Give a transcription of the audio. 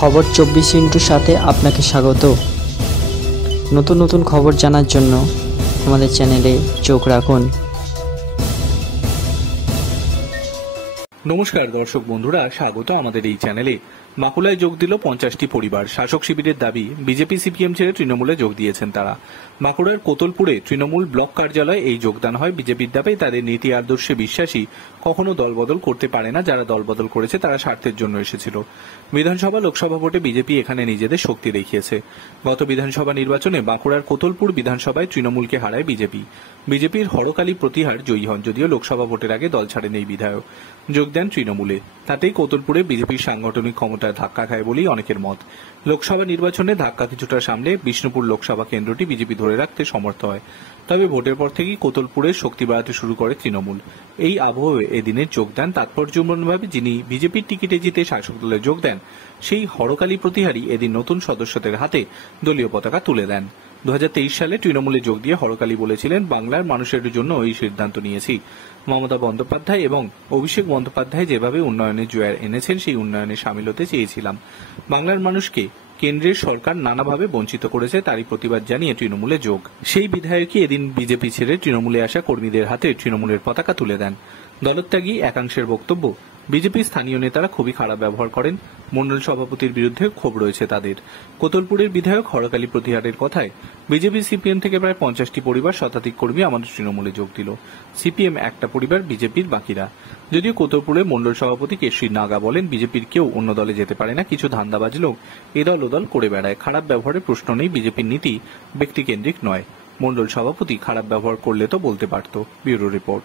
খবর 24 সাথে আপনাকে স্বাগত। নতুন নতুন খবর জানার জন্য আমাদের চ্যানেলে চোখ রাখুন। নমস্কার দর্শক বন্ধুরা, স্বাগত আমাদের এই চ্যানেলে। বাঁকুড়ায় যোগ দিল 50টি পরিবার। শাসক শিবিরের দাবি, বিজেপি সিপিএম ছেড়ে তৃণমূলে যোগ দিয়েছেন তারা। বাঁকুড়ার কোতলপুরে তৃণমূল ব্লক কার্যালয়ে এই যোগদান হয়। বিজেপির দাবি, তাদের নীতি আদর্শে বিশ্বাসী, কখনো দলবদল করতে পারে না। যারা দলবদল করেছে তারা স্বার্থের জন্য এসেছিল। বিধানসভা লোকসভা ভোটে বিজেপি এখানে নিজেদের শক্তি দেখিয়েছে। গত বিধানসভা নির্বাচনে বাঁকুড়ার কোতলপুর বিধানসভায় তৃণমূলকে হারায় বিজেপি। বিজেপির হরকালী প্রতিহার জয়ী হন, যদিও লোকসভা ভোটের আগে দল ছাড়েন এই বিধায়ক। যোগ দেন তৃণমূলে। তাতেই কোতলপুরে বিজেপির সাংগঠনিক ক্ষমতায় ধাক্কা খায় বলেই অনেকের মত। লোকসভা নির্বাচনে ধাক্কা কিছুটা সামলে বিষ্ণুপুর লোকসভা কেন্দ্রটি বিজেপি ধরে রাখতে সমর্থ হয়। তবে ভোটের পর থেকেই কোতলপুরে শক্তি বাড়াতে শুরু করে তৃণমূল। এই আবহে এদিনের যোগদান তাৎপর্যপূর্ণভাবে যিনি বিজেপির টিকিটে জিতে শাসক দলে যোগ দেন, সেই হরকালী প্রতিহারী এদিন নতুন সদস্যদের হাতে দলীয় পতাকা তুলে দেন। 2023 সালে তৃণমূলে যোগ দিয়ে হরকালী বলেছিলেন, বাংলার মানুষের জন্য এই সিদ্ধান্ত নিয়েছি। মমতা বন্দ্যোপাধ্যায় এবং অভিষেক বন্দ্যোপাধ্যায় যেভাবে উন্নয়নের জোয়ার এনেছেন, সেই উন্নয়নে সামিল হতে চেয়েছিলাম। বাংলার মানুষকে কেন্দ্রের সরকার নানাভাবে বঞ্চিত করেছে, তারই প্রতিবাদ জানিয়ে তৃণমূলে যোগ। সেই বিধায়কই এদিন বিজেপি ছেড়ে তৃণমূলে আসা কর্মীদের হাতে তৃণমূলের পতাকা তুলে দেন। দলত্যাগী একাংশের বক্তব্য, বিজেপির স্থানীয় নেতারা খুবই খারাপ ব্যবহার করেন। মণ্ডল সভাপতির বিরুদ্ধে ক্ষোভ রয়েছে তাদের। কোতলপুরের বিধায়ক হরকালী প্রতিহারের কথায়, বিজেপি সিপিএম থেকে প্রায় 50টি পরিবার, শতাধিক কর্মী আমাদের তৃণমূলে যোগ দিল। সিপিএম একটা পরিবার, বিজেপির বাকিরা। যদিও কোতলপুরের মণ্ডল সভাপতি কেশরী নাগা বলেন, বিজেপির কেউ অন্য দলে যেতে পারে না। কিছু ধান্দাবাজ লোক এদল ওদল করে বেড়ায়। খারাপ ব্যবহারের প্রশ্ন নেই। বিজেপির নীতি ব্যক্তিকেন্দ্রিক নয়। মণ্ডল সভাপতি খারাপ ব্যবহার করলে তো বলতে পারত। Bureau report.